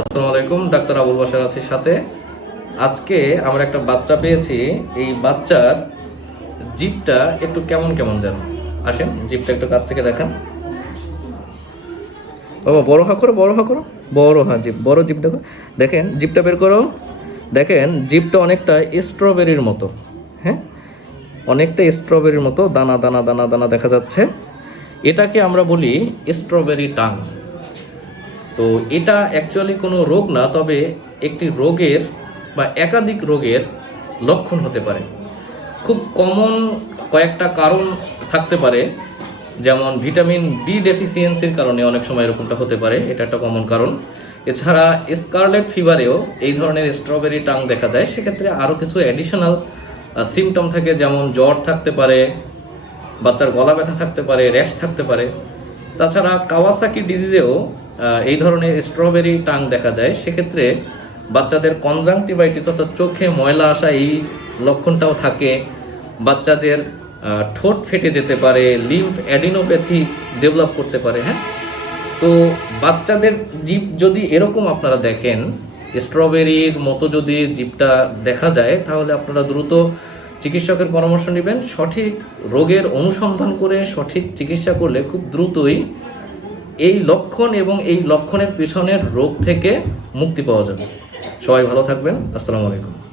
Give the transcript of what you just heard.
আসসালামু আলাইকুম, ডাক্তার আবুল বাসার আছি সাথে। আজকে আমরা একটা বাচ্চা পেয়েছি। এই বাচ্চার জিপটা একটু কেমন কেমন যেন। আসেন জিপটা একটু কাছ থেকে দেখান। বাবা, বড় হা করো, বড় হা করো। বড় হা জিপ বড় জিপ দেখো। দেখেন জিপটা বের করো। দেখেন জিপটা অনেকটা স্ট্রবেরির মতো। হ্যাঁ? অনেকটা স্ট্রবেরির মতো। দানা দানা দানা দানা দেখা যাচ্ছে। এটাকে আমরা বলি স্ট্রবেরি টাং তো এটা অ্যাকচুয়ালি কোনো রোগ না, তবে একটি রোগের বা একাধিক রোগের লক্ষণ হতে পারে। খুব কমন কয়েকটা কারণ থাকতে পারে, যেমন ভিটামিন বি ডেফিসিয়েন্সির কারণে অনেক সময় এরকমটা হতে পারে, এটা একটা কমন কারণ। এছাড়া স্কারলেট ফিভারেও এই ধরনের স্ট্রবেরি টাং দেখা যায়, সেক্ষেত্রে আরও কিছু অ্যাডিশনাল সিমটম থাকে, যেমন জ্বর থাকতে পারে, বাচ্চার গলা ব্যথা থাকতে পারে র্যাশ থাকতে পারে। তাছাড়া কাওয়াসাকি ডিজিজেও এই ধরনের স্ট্রবেরি টাং দেখা যায়। সেক্ষেত্রে বাচ্চাদের কনজাংটিভাইটিস অর্থাৎ চোখে ময়লা আসা এই লক্ষণটাও থাকে। বাচ্চাদের ঠোঁট ফেটে যেতে পারে লিম্ফ অ্যাডিনোপ্যাথি ডেভেলপ করতে পারে হ্যাঁ? তো বাচ্চাদের জিপ যদি এরকম আপনারা দেখেন স্ট্রবেরির মতো যদি জিপটা দেখা যায়, তাহলে আপনারা দ্রুত চিকিৎসকের পরামর্শ নেবেন। সঠিক রোগের অনুসন্ধান করে সঠিক চিকিৎসা করলে খুব দ্রুতই এই লক্ষণ এবং এই লক্ষণের পিছনের রোগ থেকে মুক্তি পাওয়া যাবে। সবাই ভালো থাকবেন। আসসালামু আলাইকুম।